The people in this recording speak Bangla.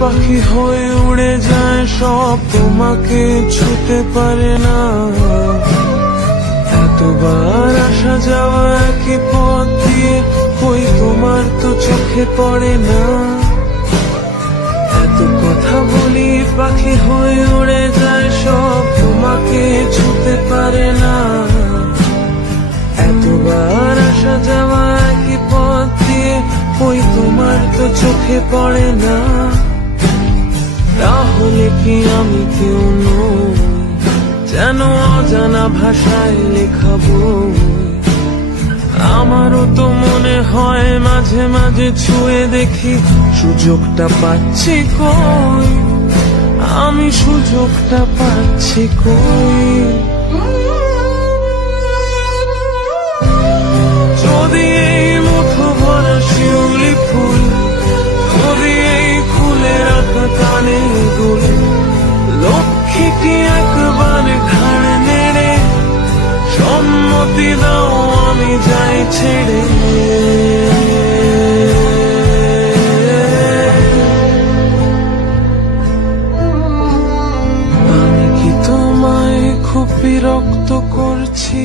পাখি হয়ে উড়ে যায় সব, তোমাকে ছুতে পারে না। এতবার আসা যাওয়া একই পথ দিয়ে, কই তোমার তো চোখে পড়ে না। এত কথা বলি পাখি হয়ে উড়ে যায় সব, তোমাকে ছুতে পারে না। এতবার আসা যাওয়া একই পথ দিয়ে, কই তোমার তো চোখে পড়ে না। তাহলে কি আমি কেউ নই, যেন অজানা ভাষায় লেখা বই? আমারও তো মনে হয় মাঝে মাঝে ছুঁয়ে দেখি, সুযোগটা পাচ্ছি কই, আমি সুযোগটা পাচ্ছি কই? যদি এই মুঠো ভরা শিউলি ফুল, যদি এই ফুলের আঁকা কানে গুলি, লক্ষ্মীটি একবার ঘাড় নেড়ে সম্মতি দাও আমি যাই ছেড়ে। আমি কি তোমায় খুব বিরক্ত করছি?